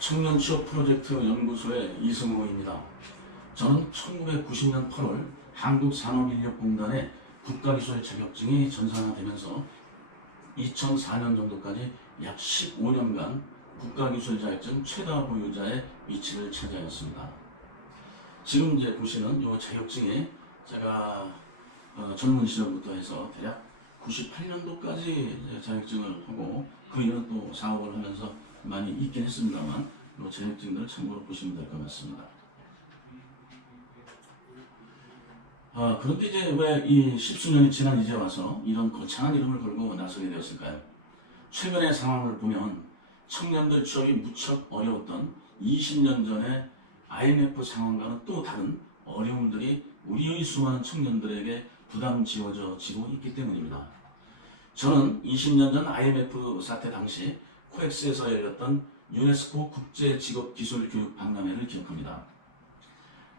청년 취업 프로젝트 연구소의 이승우입니다. 저는 1990년 8월 한국산업인력공단의 국가기술 자격증이 전산화되면서 2004년 정도까지 약 15년간 국가기술 자격증 최다 보유자의 위치를 차지하였습니다. 지금 이제 보시는 이 자격증이 제가 젊은 시절부터 해서 대략 98년도까지 자격증을 하고 그 이후는 또 사업을 하면서 많이 있긴 했습니다만 이 자격증들을 참고로 보시면 될 것 같습니다. 그런데 이제 왜 이 십수년이 지난 이제 와서 이런 거창한 이름을 걸고 나서게 되었을까요? 최근의 상황을 보면 청년들 취업이 무척 어려웠던 20년 전의 IMF 상황과는 또 다른 어려움들이 우리의 수많은 청년들에게 부담 지어지고 있기 때문입니다. 저는 20년 전 IMF 사태 당시 코엑스에서 열렸던 유네스코 국제직업기술교육 박람회를 기억합니다.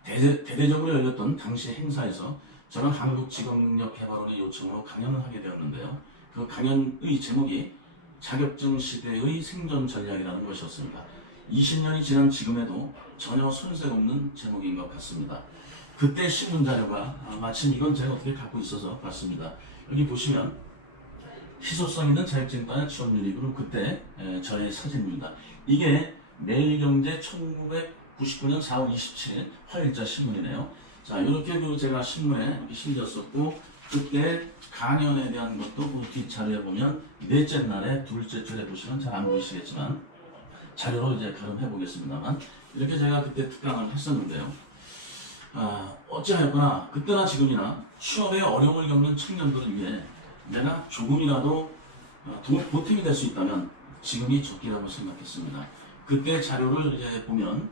대대적으로 열렸던 당시 행사에서 저는 한국직업능력개발원의 요청으로 강연을 하게 되었는데요. 그 강연의 제목이 자격증 시대의 생존 전략이라는 것이었습니다. 20년이 지난 지금에도 전혀 손색 없는 제목인 것 같습니다. 그때 신문 자료가 마침 이건 제가 어떻게 갖고 있어서 봤습니다. 여기 보시면 희소성 있는 자격증단 취업률이 그리고 그때 저의 사진입니다. 이게 매일경제 1999년 4월 27일 화요일자 신문이네요. 자, 이렇게 제가 신문에 이렇게 실렸었고 그때 강연에 대한 것도 그 뒷자료에 보면 넷째 날에 둘째 줄에 보시면 잘 안 보이시겠지만 자료로 이제 가름해 보겠습니다만 이렇게 제가 그때 특강을 했었는데요. 어찌하였거나 그때나 지금이나 취업에 어려움을 겪는 청년들을 위해 내가 조금이라도 보탬이 될 수 있다면 지금이 적기라고 생각했습니다. 그때 자료를 이제 보면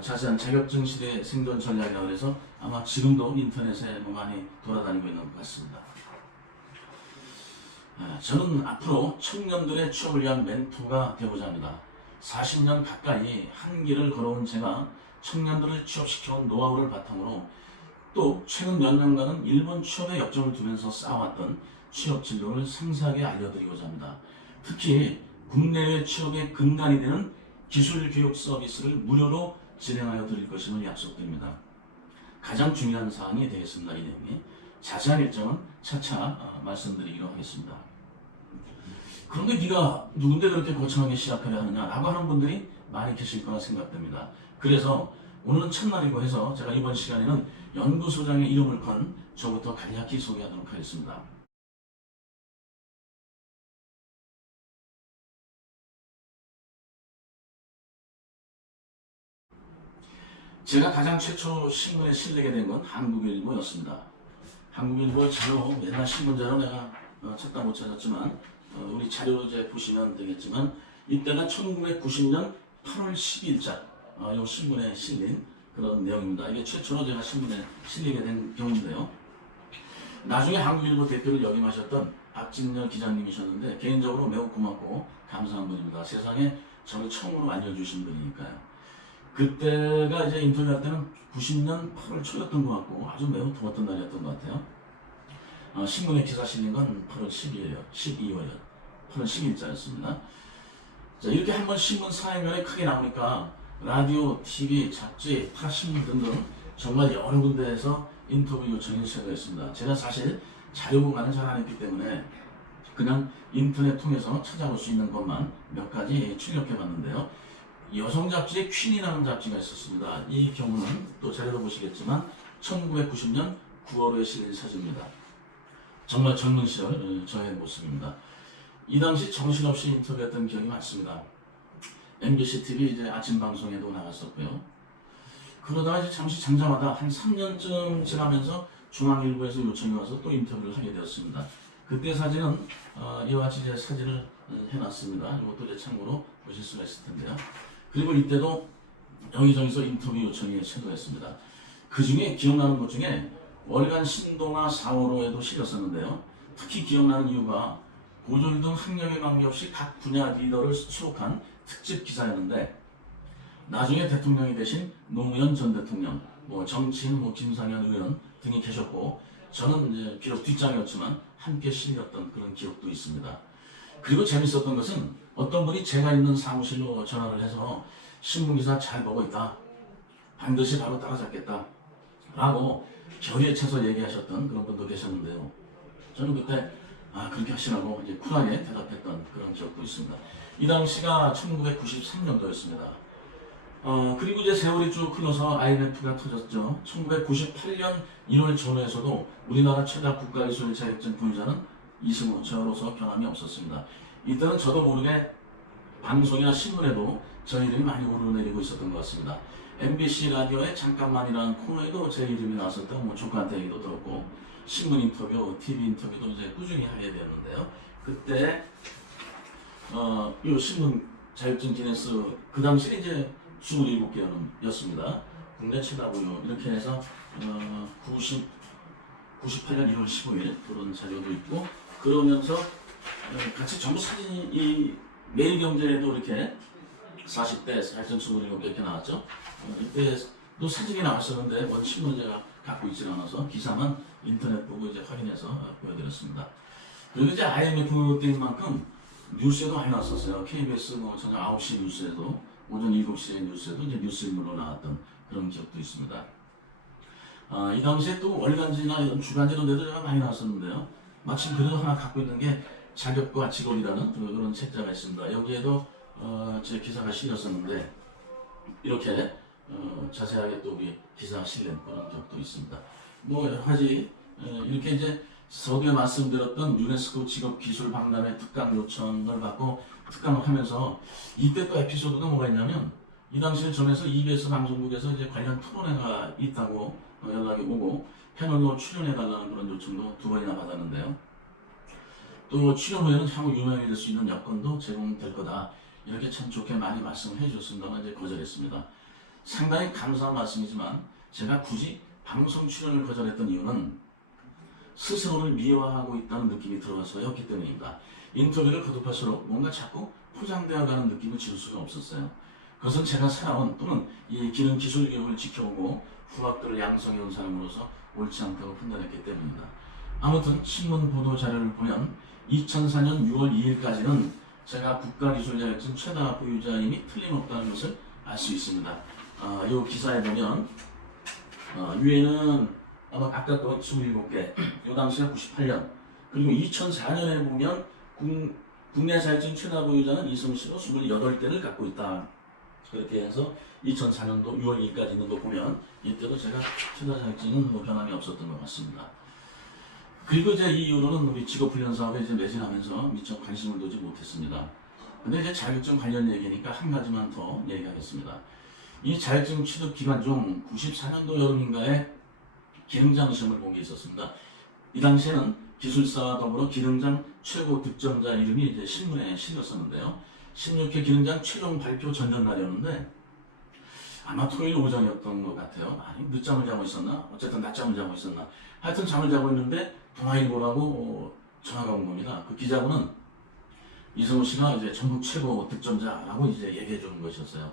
자세한 자격증 시대 생존 전략이라고 해서 아마 지금도 인터넷에 많이 돌아다니고 있는 것 같습니다. 저는 앞으로 청년들의 취업을 위한 멘토가 되고자 합니다. 40년 가까이 한 길을 걸어온 제가 청년들을 취업시켜온 노하우를 바탕으로 또 최근 몇 년간은 일본 취업에 역점을 두면서 쌓아왔던 취업 진로를 상세하게 알려드리고자 합니다. 특히 국내외 취업의 근간이 되는 기술 교육 서비스를 무료로 진행하여 드릴 것임을 약속드립니다. 가장 중요한 사항이 되겠습니다. 이 내용이. 자세한 일정은 차차 말씀드리기로 하겠습니다. 그런데 네가 누군데 그렇게 거창하게 시작하려 하느냐라고 하는 분들이 많이 계실 거라 생각됩니다. 그래서 오늘은 첫날이고 해서 제가 이번 시간에는 연구소장의 이름을 건 저부터 간략히 소개하도록 하겠습니다. 제가 가장 최초 신문에 실리게 된 건 한국일보였습니다. 한국일보 자료, 옛날 신문 자료 내가 찾다 못 찾았지만 우리 자료 이제 보시면 되겠지만 이때가 1990년 8월 10일자 이 신문에 실린 그런 내용입니다. 이게 최초로 제가 신문에 실리게 된 경우인데요. 나중에 한국일보 대표를 역임하셨던 박진열 기자님이셨는데 개인적으로 매우 고맙고 감사한 분입니다. 세상에 저를 처음으로 알려주신 분이니까요. 그때가 이제 인터뷰할 때는 90년 8월 초였던 것 같고 아주 매우 더웠던 날이었던 것 같아요. 신문에 기사 실린 건 8월 12월, 8월 10일자였습니다. 자, 이렇게 한번 신문 사회면에 크게 나오니까 라디오, TV, 잡지, 타 신문 등등 정말 여러 군데에서 인터뷰 요청이 시작했습니다. 제가 사실 자료 보관을 잘 안 했기 때문에 그냥 인터넷 통해서 찾아볼 수 있는 것만 몇 가지 출력해 봤는데요. 여성 잡지에 퀸이라는 잡지가 있었습니다. 이 경우는 또 자료로 보시겠지만 1990년 9월에 실린 사진입니다. 정말 젊은 시절 저의 모습입니다. 이 당시 정신없이 인터뷰했던 기억이 많습니다. MBC TV 이제 아침 방송에도 나갔었고요. 그러다가 이제 잠시 잠잠하다 한 3년쯤 지나면서 중앙일보에서 요청이 와서 또 인터뷰를 하게 되었습니다. 그때 사진은 이와 같이 제 사진을 해놨습니다. 이것도 이제 참고로 보실 수가 있을 텐데요. 그리고 이때도 여기저기서 인터뷰 요청이 쇄도했습니다. 그 중에 기억나는 것 중에 월간 신동아 4월호에도 실렸었는데요. 특히 기억나는 이유가 고졸 등 학력에 관계없이 각 분야 리더를 수록한 특집 기사였는데 나중에 대통령이 되신 노무현 전 대통령, 정치인 김상현 의원 등이 계셨고 저는 이제 비록 뒷장이었지만 함께 실렸던 그런 기억도 있습니다. 그리고 재밌었던 것은 어떤 분이 제가 있는 사무실로 전화를 해서 신문기사 잘 보고 있다. 반드시 바로 따라잡겠다. 라고 결의에 차서 얘기하셨던 그런 분도 계셨는데요. 저는 그때 그렇게 하시라고 이제 쿨하게 대답했던 그런 기억도 있습니다. 이 당시가 1993년도였습니다. 그리고 이제 세월이 쭉 흘러서 IMF가 터졌죠. 1998년 1월 전후에서도 우리나라 최다 국가기술 자격증 보유자는 이승우 저로서 변함이 없었습니다. 이때는 저도 모르게 방송이나 신문에도 저 이름이 많이 오르내리고 있었던 것 같습니다. MBC 라디오에 잠깐만이라는 코너에도 제 이름이 나왔었다고 뭐 조카한테 얘기도 들었고, 신문 인터뷰, TV 인터뷰도 이제 꾸준히 하게 되었는데요. 그때 이 신문 자격증 기네스 그 당시에 이제 27개였습니다. 국내 최다 보유 이렇게 해서 98년 1월 15일 그런 자료도 있고, 그러면서 같이 전부 사진이 이 매일경제에도 이렇게 40대 자격증 27개 이렇게 나왔죠. 이때도 사진이 나왔었는데 원 신문 제가 갖고 있지 않아서 기사만 인터넷 보고 이제 확인해서 보여드렸습니다. 그리고 이제 IMF 때인 만큼 뉴스에도 많이 나왔었어요. KBS 뭐 저녁 9시 뉴스에도, 오전 7시에 뉴스에도 이제 뉴스인물로 나왔던 그런 기억도 있습니다. 이 당시에 또 월간지나 주간지 이런 데도 많이 나왔었는데요. 마침 그래도 하나 갖고 있는 게 자격과 직업이라는 그런 책자가 있습니다. 여기에도 제 기사가 실렸었는데 이렇게 자세하게 또 우리 기사가 실린 그런 기억도 있습니다. 뭐 여러 가지 이렇게 이제 서두에 말씀드렸던 유네스코 직업기술박람회 특강 요청을 받고 특강을 하면서 이때 또 에피소드가 뭐가 있냐면, 이 당시에 전에서 EBS 방송국에서 이제 관련 토론회가 있다고 연락이 오고 패널로 출연해달라는 그런 요청도 2번이나 받았는데요. 또 출연 후에는 향후 유명이 될 수 있는 여건도 제공될 거다. 이렇게 참 좋게 많이 말씀을 해주셨습니다만 이제 거절했습니다. 상당히 감사한 말씀이지만 제가 굳이 방송 출연을 거절했던 이유는 스스로를 미화하고 있다는 느낌이 들어서였기 때문입니다. 인터뷰를 거듭할수록 뭔가 자꾸 포장되어 가는 느낌을 지울 수가 없었어요. 그것은 제가 살아온 또는 이 기능 기술 교육을 지켜오고 후학들을 양성해온 사람으로서 옳지 않다고 판단했기 때문입니다. 아무튼 신문 보도 자료를 보면 2004년 6월 2일까지는 제가 국가기술자격증 최다 보유자임이 틀림없다는 것을 알 수 있습니다. 이 기사에 보면 위에는 아마 아까 또 27개, 이 당시가 98년, 그리고 2004년에 보면 국내 자격증 최다 보유자는 이승우 씨로 28대를 갖고 있다. 그렇게 해서 2004년도 6월 2일까지 있는 거 보면 이때도 제가 최다 자격증은 뭐 변함이 없었던 것 같습니다. 그리고 이제 이 이후로는 우리 직업훈련 사업에 이제 매진하면서 미처 관심을 두지 못했습니다. 근데 이제 자격증 관련 얘기니까 한 가지만 더 얘기하겠습니다. 이 자격증 취득 기간 중 94년도 여름인가에 기능장 시험을 본 게 있었습니다. 이 당시에는 기술사와 더불어 기능장 최고 득점자 이름이 이제 신문에 실렸었는데요. 16회 기능장 최종 발표 전전날이었는데 아마 토요일 오전이었던 것 같아요. 아니 늦잠을 자고 있었나? 어쨌든 낮잠을 자고 있었나? 하여튼 잠을 자고 있는데 동아일보라고 전화가 온 겁니다. 그 기자분은 이승우 씨가 이제 전국 최고 득점자라고 이제 얘기해 주는 것이었어요.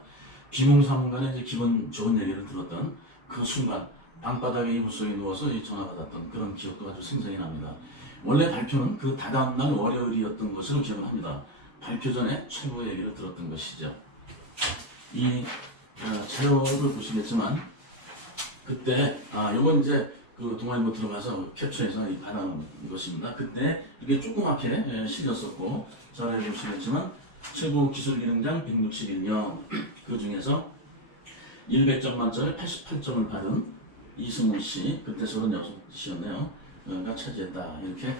비몽사몽간에 이제 기분 좋은 얘기를 들었던 그 순간 방바닥에 이불 속에 누워서 전화 받았던 그런 기억도 아주 생생히 납니다. 원래 발표는 그 다다음 날 월요일이었던 것으로 기억을 합니다. 발표 전에 최고의 얘기를 들었던 것이죠. 이 자료를 보시겠지만 그때 요건 이제 그 동아일보 들어가서 캡처해서 받아온 것입니다. 그때 이게 조그맣게 실렸었고 자료에 보시겠지만 최고 기술기능장 161명, 그 중에서 100점 만점에 88점을 받은 이승우 씨, 그때 36이었네요. 가 차지했다. 이렇게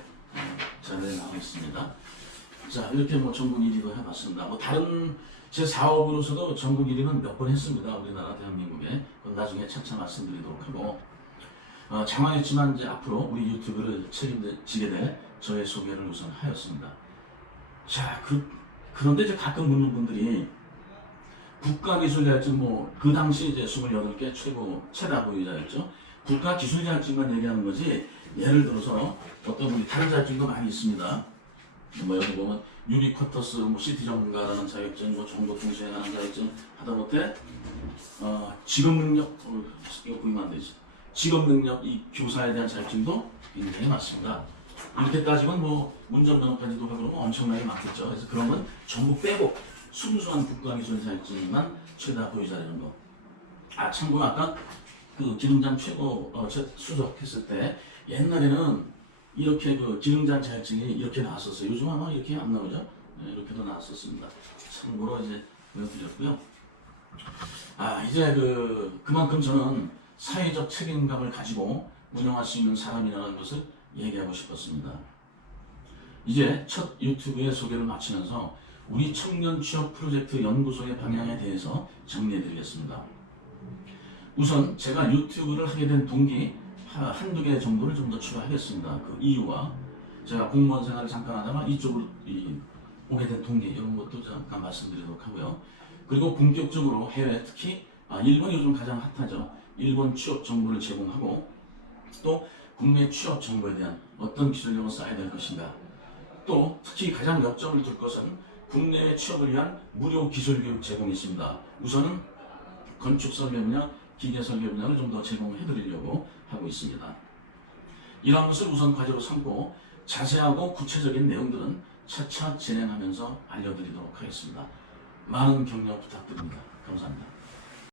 자료에 나와 있습니다. 자, 이렇게 뭐 전국 1위도 해봤습니다. 뭐 다른 제 사업으로서도 전국 1위는 몇 번 했습니다. 우리나라 대한민국에. 그건 나중에 차차 말씀드리도록 하고, 장황했지만 이제 앞으로 우리 유튜브를 책임지게 될 저의 소개를 우선 하였습니다. 자, 그런데 이제 가끔 묻는 분들이 국가기술자격증 그 당시 이제 28개 최다 보유자였죠. 국가기술자격증만 얘기하는 거지, 예를 들어서 어떤 분이 다른 자격증도 많이 있습니다. 여기 보면 유비쿼터스 CT 전문가라는 자격증, 정보통신이라는 자격증, 하다못해 직업능력, 이거 보이면 안 되지. 직업능력 이 교사에 대한 자격증도 굉장히 많습니다. 이렇게 따지면 뭐 운전면허까지도 하고 그러면 엄청나게 많겠죠. 그래서 그런 건 전부 빼고 순수한 국가기술 자격증만 최다 보유자라는 거. 아 참고로 아까 그 기능장 최고 수석했을 때 옛날에는 이렇게 그 기능장 자격증이 이렇게 나왔었어요. 요즘 아마 이렇게 안 나오죠? 네, 이렇게도 나왔었습니다. 참고로 이제 보여드렸고요. 아 이제 그만큼 저는 사회적 책임감을 가지고 운영할 수 있는 사람이라는 것을 얘기하고 싶었습니다. 이제 첫 유튜브의 소개를 마치면서 우리 청년 취업 프로젝트 연구소의 방향에 대해서 정리해드리겠습니다. 우선 제가 유튜브를 하게 된 동기 한두 개 정도를 좀 더 추가하겠습니다. 그 이유와 제가 공무원 생활을 잠깐 하다가 이쪽으로 오게 된 동기 이런 것도 잠깐 말씀드리도록 하고요. 그리고 본격적으로 해외 특히 일본이 요즘 가장 핫하죠. 일본 취업 정보를 제공하고 또 국내 취업 정보에 대한 어떤 기술력을 쌓아야 될 것인가. 또 특히 가장 역점을 둘 것은 국내 취업을 위한 무료 기술교육 제공이 있습니다. 우선은 건축 설계 분야, 기계 설계 분야를 좀 더 제공해 드리려고 하고 있습니다. 이러한 것을 우선 과제로 삼고 자세하고 구체적인 내용들은 차차 진행하면서 알려드리도록 하겠습니다. 많은 격려 부탁드립니다. 감사합니다.